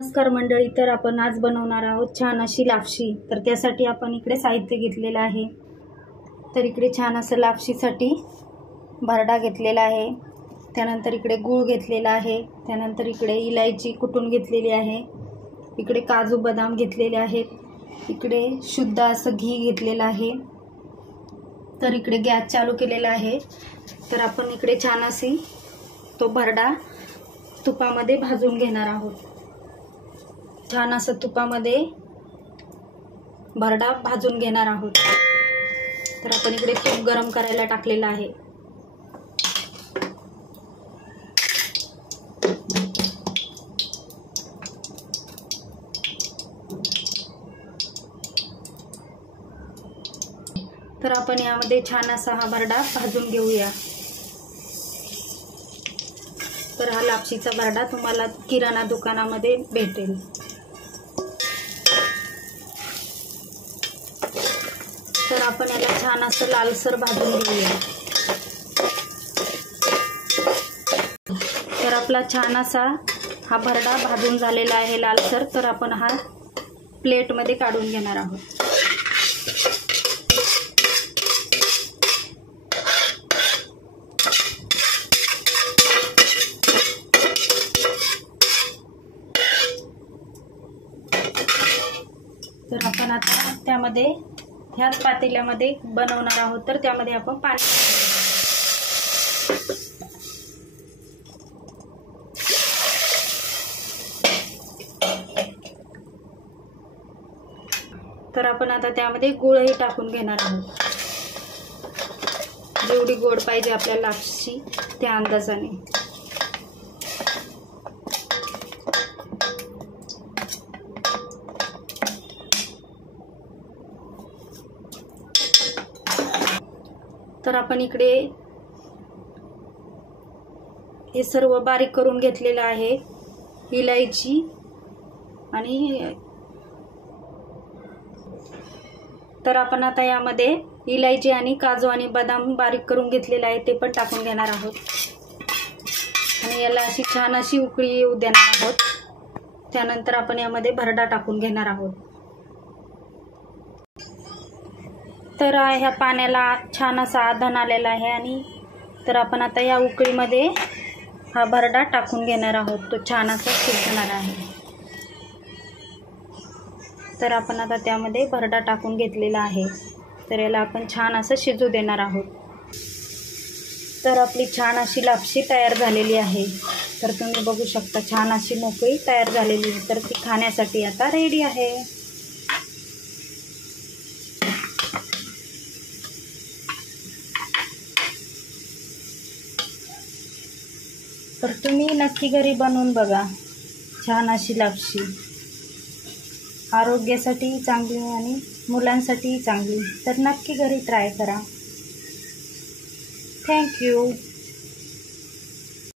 नमस्कार मंडळी, तर आपण आज बनवणार आहोत छान अशी लापशी। तर त्यासाठी आपण इकडे साहित्य घेतलेलं आहे। तर इकडे छान असं लापशीसाठी भरडा घेतलेला आहे, त्यानंतर इकडे गूळ घेतलेला आहे, त्यानंतर इकडे इलायची कुटून घेतलेली आहे, इकडे काजू बदाम घेतलेले आहेत, इकडे शुद्ध असं घी घेतलेलं आहे। तर इकडे गॅस चालू केलेला आहे। तर आपण इकडे छान अशी तो भरडा तुपामध्ये भाजून घेणार आहोत। छान असं तुपामध्ये भरडा भाजून घेणार आहोत। तर आपण इकडे तूप गरम करायला टाकलेला आहे। तर आपण यामध्ये छान असा हा भरडा भाजून घेऊया। तर हा लापशीचा भरडा तुम्हाला किराणा दुकानामध्ये भेटेल। तर आपण याला छान असं लालसर भाजून घेऊया। तर आपला छान असा हा भरडा भाजून झालेला आहे लालसर। तर आपण हा प्लेटमध्ये काढून घेणार आहोत। तर आपण आता त्यामध्ये ह्याच पातेल्यामध्ये बनवणार आहोत। तर त्यामध्ये आपण पाणी, तर आपण आता त्यामध्ये गूळही टाकून घेणार आहोत। जेवढी गोड पाहिजे आपल्याला लापशी त्या अंदाजाने। तर आपण इकडे हे सर्व बारीक करून घेतलेलं आहे, इलायची आणि तर आपण आता यामध्ये इलायची आणि काजू आणि बदाम बारीक करून घेतलेला आहे ते पण टाकून घेणार आहोत आणि याला अशी छान अशी उकळी येऊ देणार आहोत। त्यानंतर आपण यामध्ये भरडा टाकून घेणार आहोत। तर ह्या पाण्याला छान असा आधान आलेला आहे आणि तर आपण आता या उकळीमध्ये हा भरडा टाकून घेणार आहोत। तो छान असा शिजणार आहे। तर आपण आता त्यामध्ये भरडा टाकून घेतलेला आहे। तर याला आपण छान असं शिजू देणार आहोत। तर आपली छान अशी लापशी तयार झालेली आहे। तर तुम्ही बघू शकता छान अशी मोकळी तयार झालेली आहे। तर ती खाण्यासाठी आता रेडी आहे। तर तुम्ही नक्की घरी बनवून बघा छान अशी लापशी। आरोग्यासाठी चांगली आणि मुलांसाठी चांगली। तर नक्की घरी ट्राय करा। Thank you.